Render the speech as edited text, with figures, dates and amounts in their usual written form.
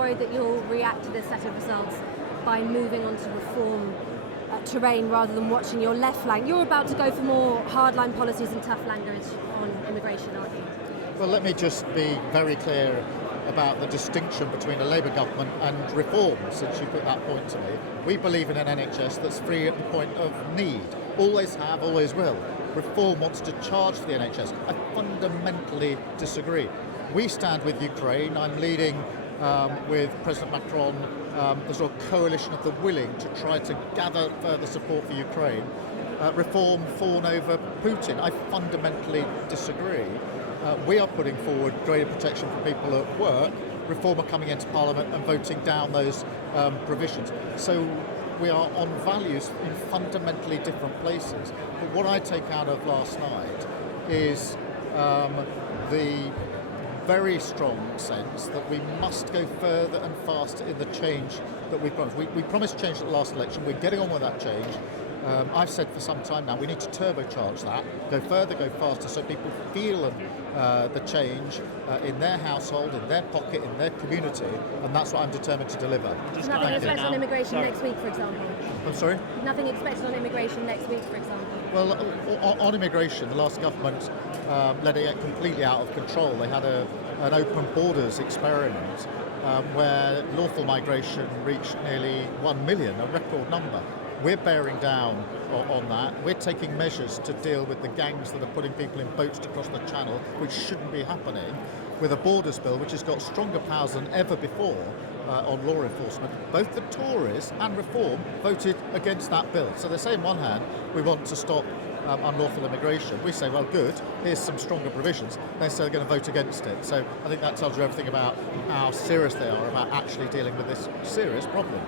worried that you'll react to this set of results by moving on to reform terrain rather than watching your left flank? You're about to go for more hardline policies and tough language on immigration, aren't you? Well, let me just be very clear about the distinction between a Labour government and reform, since you put that point to me. We believe in an NHS that's free at the point of need. Always have, always will. Reform wants to charge for the NHS. I fundamentally disagree. We stand with Ukraine. I'm leading with President Macron the sort of coalition of the willing to try to gather further support for Ukraine. Reform fawn over Putin. I fundamentally disagree. We are putting forward greater protection for people at work. Reform are coming into Parliament and voting down those provisions. So we are on values in fundamentally different places. But what I take out of last night is the very strong sense that we must go further and faster in the change that we promised. We promised change at the last election. We're getting on with that change. I've said for some time now we need to turbocharge that, go further, go faster, so people feel the change in their household, in their pocket, in their community, and that's what I'm determined to deliver. Nothing expected on immigration next week, for example? I'm sorry? Nothing expected on immigration next week, for example? Well, on immigration, the last government let it get completely out of control. They had an open borders experiment where lawful migration reached nearly 1 million, a record number. We're bearing down on that. We're taking measures to deal with the gangs that are putting people in boats to cross the channel, which shouldn't be happening, with a borders bill which has got stronger powers than ever before on law enforcement. Both the Tories and Reform voted against that bill. So they say on one hand, we want to stop unlawful immigration. We say, well, good, here's some stronger provisions. They say they're going to vote against it. So I think that tells you everything about how serious they are about actually dealing with this serious problem.